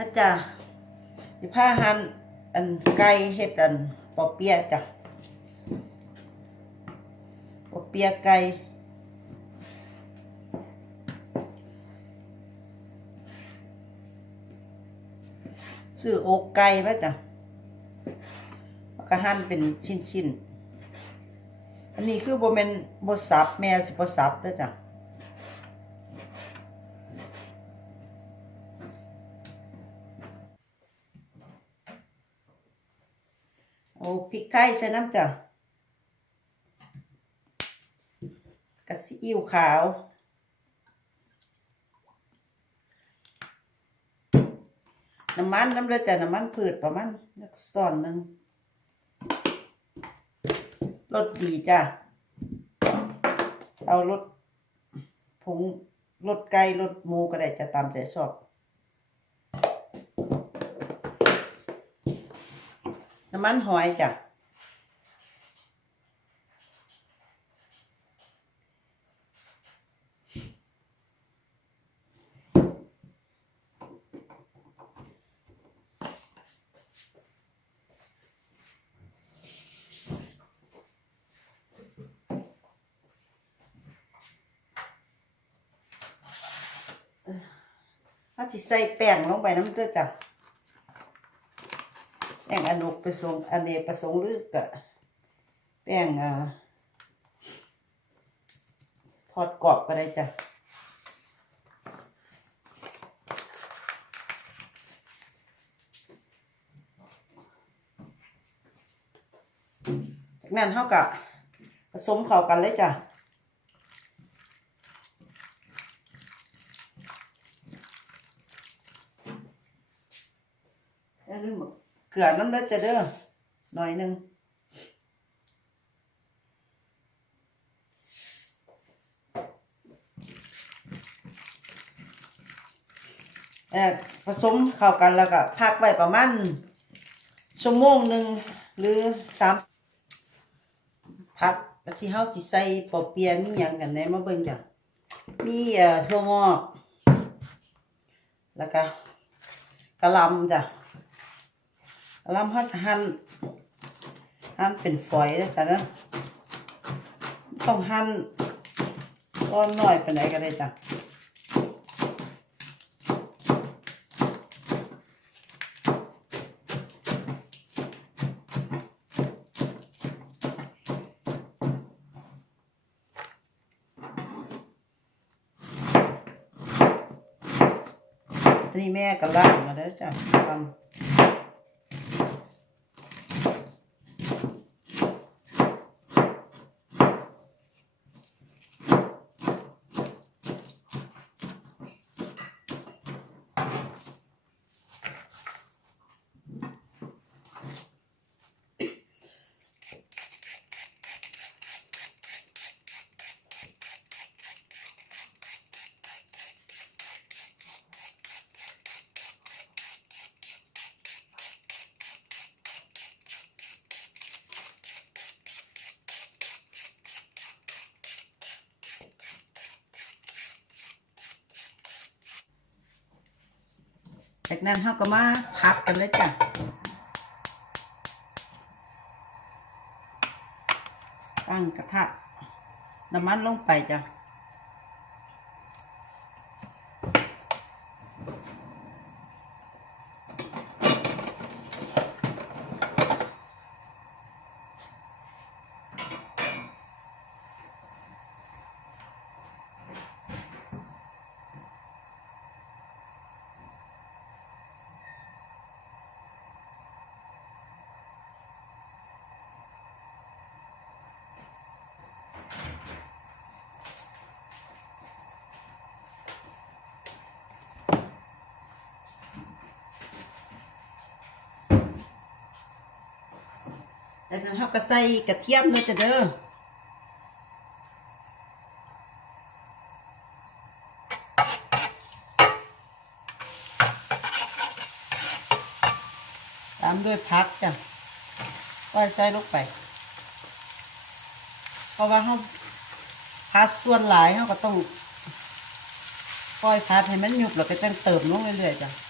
อาจารย์สิผ้าหันอันไก่เฮ็ดอันปอเปียะจ้ะปอเปียะไก่ซื้ออกไก่มาจ้ะแล้วก็หั่นเป็นชิ้นๆ อันนี้คือโบ่แม่นบ่สับแม่สิบ่สับด้อจ้ะ อาพริกไทยใส่น้ำจ้ะกระซีอิ๊วขาวน้ำมันน้ำเลือดจ้ะน้ำมันพืชประมาณสักส่อนหนึ่งรสดีจ้ะเอารสผงรสไก่รสหมูก็ได้จะตามใจชอบ น้ำ มันหอยจ้ะถ้าสิใส่แป้งลงไปน้ำเด้อจ้ะ ป้งอนุประสงค์อเนกประสงค์หรือกะแป้งอ่าทอดกรอบก็ได้จ้ะจากนั้นเท่ากับผสมเข้ากันเลยจ้ะอย่าลืมบอก เกลือน้ำเด้อดจะเด้อหน่อยหนึ่งเออผสมเข้ากันแล้วก็พักไว้ประมาณชั่วโมงหนึ่งหรือสามพักแล้วที่เฮาสิใส่ปอเปียมีหยังกันแหน่มาเบิ่งจ้ะมีเอ่อถั่วงอกแล้วก็กะหล่ำจ้ะ ลำเขาจะหั่นหั่นเป็นฝอยนะจ๊ะนะต้องหั่นก้อนน้อยไปไหนก็ได้จ้ะอันนี้แม่ก็ล่างมาแล้วจ้ะลำ จากนั้นเขาก็มาพับกันเลยจ้ะตั้งกระทะน้ำมันลงไปจ้ะ จากนั้นเขาก็ใส่กระเทียมเลยจะเด้อตามด้วยพักจ้ะก็ใส่ลงไป เพราะว่าเขาพัดส่วนหลายเขาก็ต้องปล่อยพัดให้มันหยุบแล้วก็จังเติมลงเรื่อยๆจ้ะ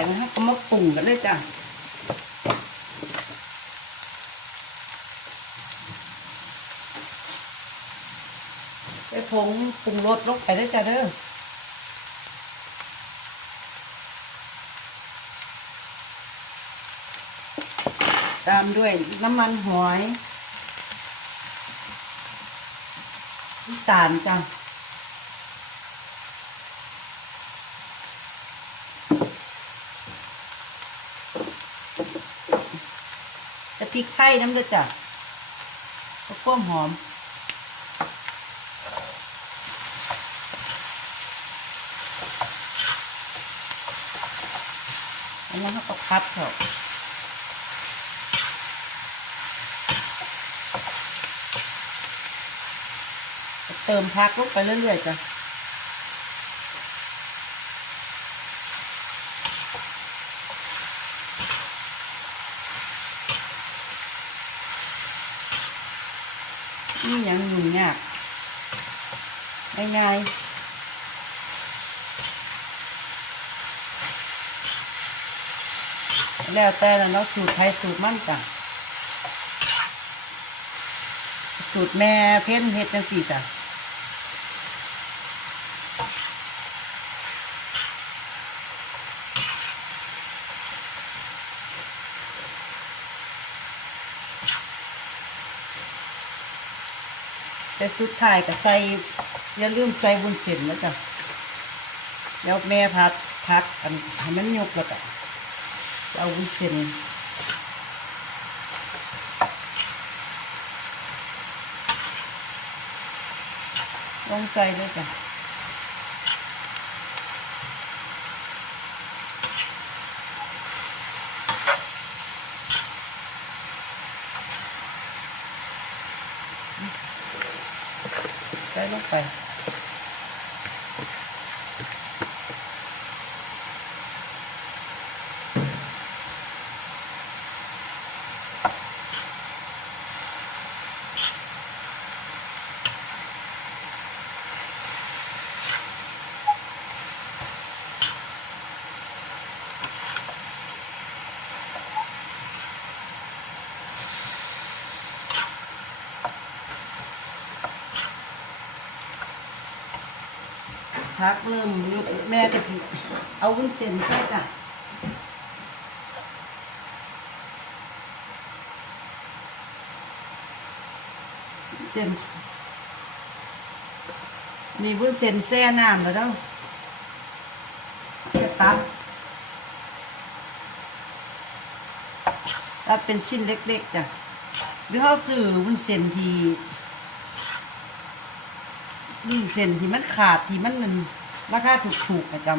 กันเลยจ้ะใส่ผงปรุงรสลงไปเลยจ้ะเด้อตามด้วยน้ำมันหอยน้ำตาลจ้ะจะพ ริกไทยน้ำเด้อจ้ะแล้วก็หอม อันนั้นเขาก็พัดเถอะเติมพักลงไปเรื่อยๆจ้ะ นี่ยังยุ่งยากง่ายๆแล้วแต่ละเนาะสูตรไทยสูตรมั่นจ้ะสูตรแม่เพ้นเฮ็ดจังสี่จ้ะ แต่สุดท้ายก็ใส่อย่าลืมใส่บุญเส้นนะจ๊ะแล้วแม่พัดพักอันให้มันยกแล้วก็เอาบุญเส้นลงใส่เลยจ้ะ ใพักเริ่มแม่ก็สิ เอาวุ้นเส้นใส่จ้ะเส้นนี่วุ้นเส้นแช่น้ำแล้วเด้อจะตัดตัดเป็นชิ้นเล็กๆจ้ะหรือเขาซื้อวุ้นเส้นที่ นี่เส้นที่มันขาดที่มันมันราคาถูกๆประจำ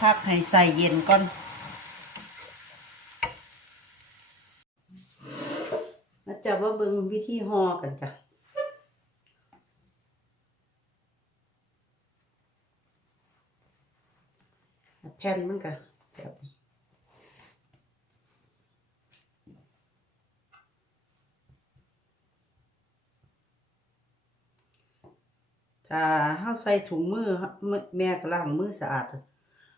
พักให้ใส่เย็นก่อนมาจับว่าเบิงวิธีห่อกันจ้ะ แผ่นมันก็แบบถ้าเฮาใส่ถุงมือแม่ก็ล้างมือสะอาด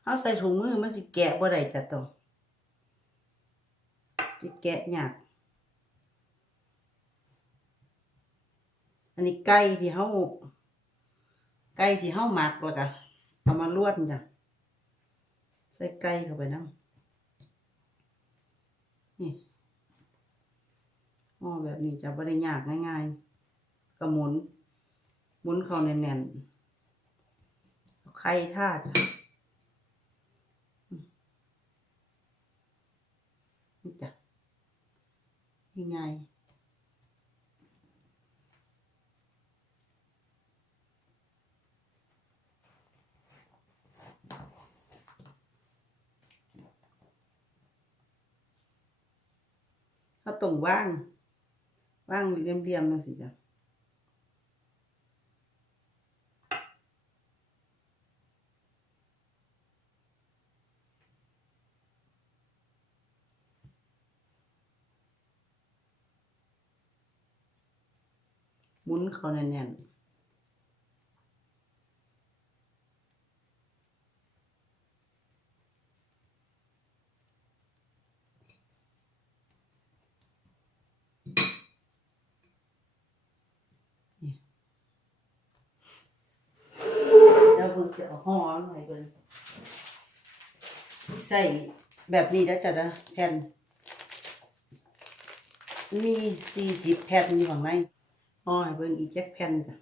เฮาใส่ถุงมือมันสิแกะบ่ได้จ้ะต้องสิแกะยากอันนี้ไก่ที่เฮาไก่ที่เฮาหมักแล้วก็เอามาลวดจ้ะ ใส่ไก่เข้าไปน้ำนี่ห่อแบบนี้จะไม่ได้ยากง่ายๆก็หมุน หมุนเข้าแน่นๆไข่ท่าจะนี่จ้ะง่ายๆ ต้งว่างว่างเรียมๆนั่นสิจ้ะหมุนเขาแน่นๆ แล้วเพิ่งจะเอาห่อหน่อยเพิ่นใส่แบบนี้แล้วจ้ะนะแผ่น มีสี่สิบแผ่นอยู่ข้างในห่อให้เพิ่งอีกแจ็คแผ่นจ้ะ